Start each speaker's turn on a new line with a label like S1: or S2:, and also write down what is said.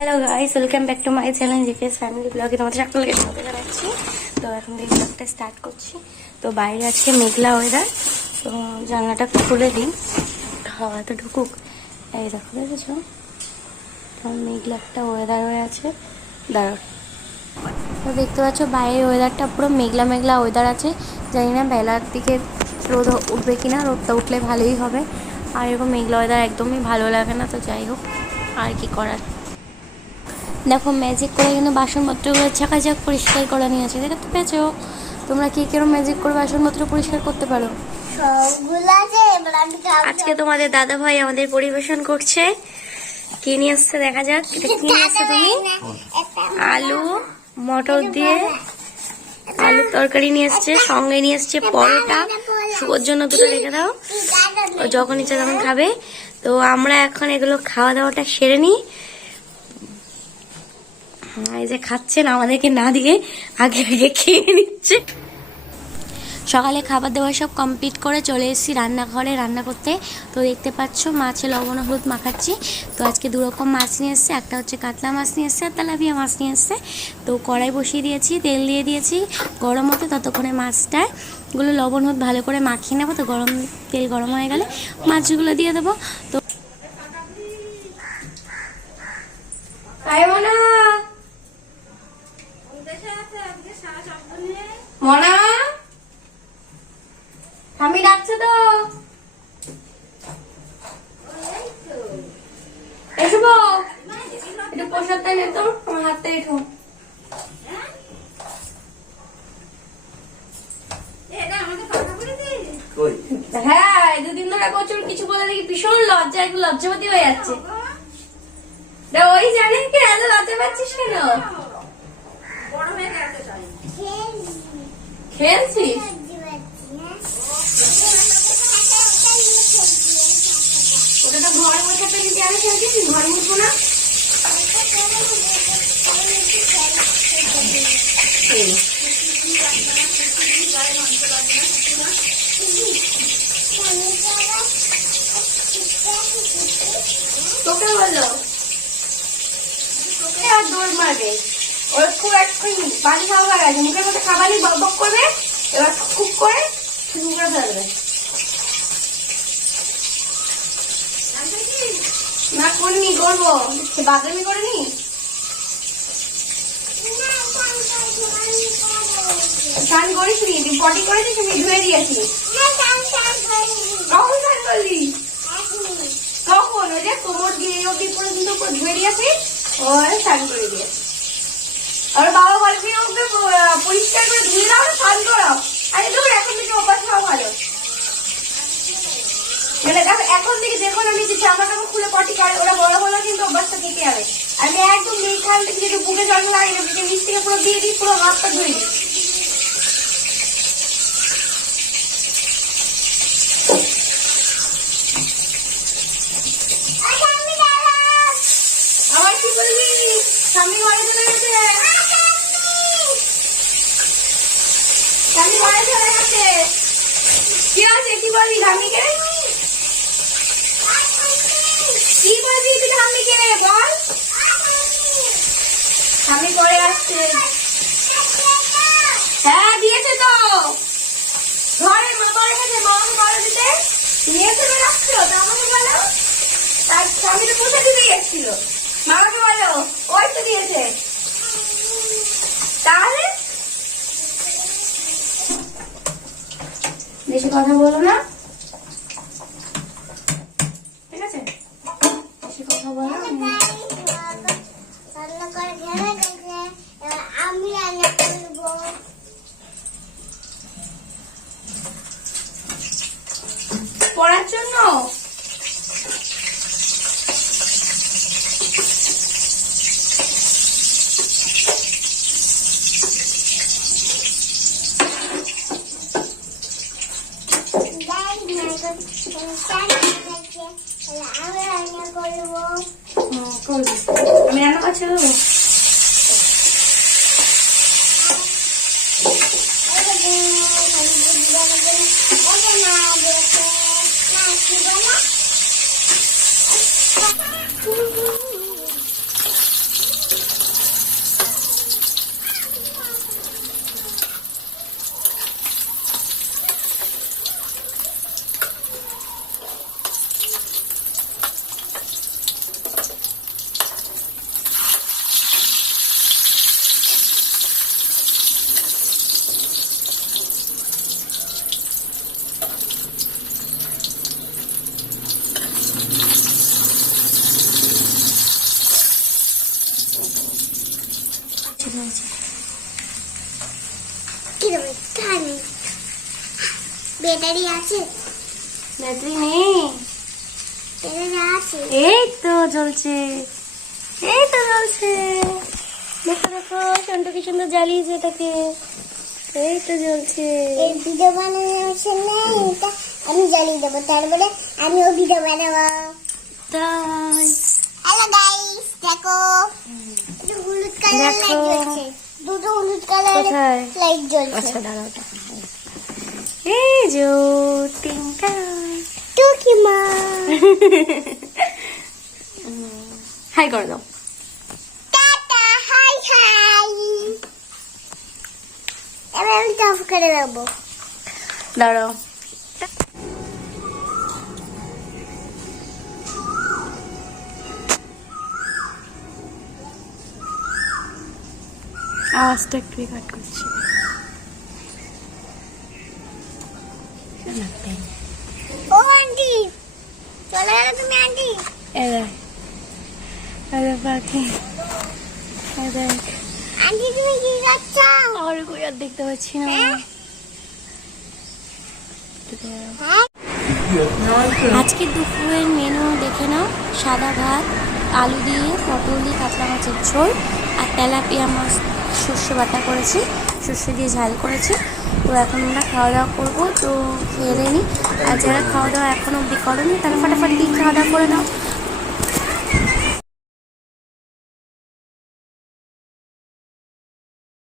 S1: Hello guys welcome back to my channel GPS family ব্লগে তোমাদের সকলকে স্বাগত জানাচ্ছি। তো এখন থেকে ব্লগটা স্টার্ট করছি। তো বাইরে আজকে মেঘলা ওয়েদার তো জানলাটা খুলে দিই। তো ঢুকুক। এই দেখো, দেখেছ? তো মেঘলা একটা ওয়েদার হয়ে আছে। দাঁড়াও। তো দেখতে পাচ্ছ, বাইরের ওয়েদারটা পুরো মেঘলা মেঘলা ওয়েদার আছে। জানি না বেলার দিকে রোদ উঠবে কিনা, রোদটা উঠলে ভালোই হবে। আর এরকম মেঘলা ওয়েদার একদমই ভালো লাগে না, তো যাই হোক, আর কি করার। দেখো ম্যাজিক করে কিন্তু বাসনপত্রগুলো ঝাঁকাঝাক পরিষ্কার করা করে নিয়েছে দেখতে পেয়েছ? তোমরা কি কিরম ম্যাজিক করে বাসনপত্র পরিষ্কার করতে পারো?
S2: আছে
S1: আজকে তোমাদের দাদা ভাই আমাদের পরিবেশন করছে। কি নিয়ে আসছে দেখা যাক এটা কি নিয়ে আসছে তুমি? আলু মটর দিয়ে আলুর তরকারি নিয়ে এসছে সঙ্গে নিয়ে এসছে পরোটা। শুভর জন্য দুটো রেখে দাও। ও যখন ইচ্ছা তখন খাবে। তো আমরা এখন এগুলো খাওয়া দাওয়াটা সেরে নিই। এই যে খাচ্ছেন আমাদেরকে না দিয়ে আগে আগে খেয়ে নিচ্ছে। সকালে খাবার দাবার সব কমপ্লিট করে চলে এসেছি রান্নাঘরে। রান্না করতে তো দেখতে পাচ্ছ মাছে লবণ হলুদ মাখাচ্ছি। তো আজকে দু রকম মাছ নিয়ে এসছে একটা হচ্ছে কাতলা মাছ নিয়ে এসছে আর তেলাপিয়া মাছ নিয়ে এসছে। তো কড়াই বসিয়ে দিয়েছি তেল দিয়ে দিয়েছি গরম হতে ততক্ষণে মাছটা। গুলো লবণ হলুদ ভালো করে মাখিয়ে নেব তো গরম তেল গরম হয়ে গেলে মাছগুলো দিয়ে দেবো। তো মনা মনা আমি ডাকছে তো এসব একটু প্রসাদটা নে তো আমার হাতটা এঠো
S3: কই
S1: হ্যাঁ দুদিন ধরে কিছু বলে দেখি ভীষণ লজ্জা একটু লজ্জাপতি হয়ে যাচ্ছে। ওই জানেন কি এত লজ্জা পাচ্ছিস কেন? খেলছিস? ওটা তো ঘর বসাতে কিন্তু আমি খেলছিস ঘর মুছবো না? বলল তোকে আর দৌড় মারবে। ওর খুব একটু বাড়ি খাওয়া গেছে। মুখের মধ্যে খাবারই বক করবে এবার খুব করে করে ফেলবে। না করিনি করব। বাদামি করিনি? স্নান করিস নি তুই পটি করেছিস আমি ধুয়ে দিয়েছি কখন স্নান করলি? কখন ওই যে কোমর দিয়ে অব্দি পর্যন্ত দিয়েছি ও স্নান করে দিয়েছি আর বাবা বলবি ওকে পরিষ্কার করে ধুয়ে দাও স্নান করো আরে দূর এখন থেকে অভ্যাস হওয়া ভালো। মানে দেখো, এখন থেকে যখন আমি যে জামা কাপড় খুলে পটি করে, ওরা বড় বড় কিন্তু অভ্যাসটা থেকে যাবে। আমি একদম মেয়ে খাল থেকে একটু বুকে জল লাগে থেকে পুরো দিয়ে দিই, পুরো হাত পা ধুয়ে দিই আবার কি করবি স্বামী ঘরে চলে গেছে। স্বামী ঘরে চলে গেছে। কি আছে কি বলবি স্বামীকে কি বলবি তুই স্বামীকে বল। স্বামী করে আসছে হ্যাঁ দিয়েছে তো। ঘরে মামা রেখেছে মামাকে বলো দিতে। নিয়ে চলে আসছো তো আমাকে বলো। তার স্বামী তো পুষে দিতে এসেছিল মামাকে বলো? ওই তো দিয়েছে। তাহলে? বেশি কথা বলো না। ঠিক আছে? বেশি
S2: আমি রান্না
S1: পড়ার জন্য?
S2: আমি রান্না করব
S1: হুম, করবি। আমি রান্না করছি দেবো
S2: ব্যাটারি আছে?
S1: ব্যাটারি নেই।
S2: ব্যাটারি আছে?
S1: এই তো জ্বলছে। এই তো জ্বলছে। দেখো দেখো সন্টু কি সুন্দর জ্বালিয়েছে এটাকে। এই তো জ্বলছে।
S2: এই ভিডিও বানানোর জন্য এটা আমি জ্বালিয়ে দেবো। তারপরে আমিও ভিডিও বানাবো
S1: তাই
S2: হ্যালো গাইস দেখো একটু হলুদ কালার
S1: দেখো।
S2: লাইট জ্বলছে দুটো হলুদ কালার
S1: কোথায়? আচ্ছা দাঁড়াও এই যে তিনটা
S2: টুকি মা
S1: হাই করে দাও
S2: টাটা হাই হাই। এবার আমি করে দেবো।
S1: দাঁড়াও। আওয়াজটা একটু কাট করছি
S2: ও আন্টি চলে গেলে তুমি আন্টি
S1: পাখি
S2: তুমি কি
S1: দেখতে পাচ্ছি না আজকে দুপুরের মেনু দেখে নাও। সাদা ভাত আলু দিয়ে পটল দিয়ে কাতলা মাছের ঝোল আর তেলাপিয়া মাছ শস্য বাটা করেছি, সর্ষে দিয়ে ঝাল করেছি। তো এখন আমরা খাওয়া দাওয়া করব, তো খেয়ে নিই আর যারা খাওয়া দাওয়া এখনও অব্দি করেনি, তারা ফাটাফাটি খাওয়া দাওয়া করে নাও।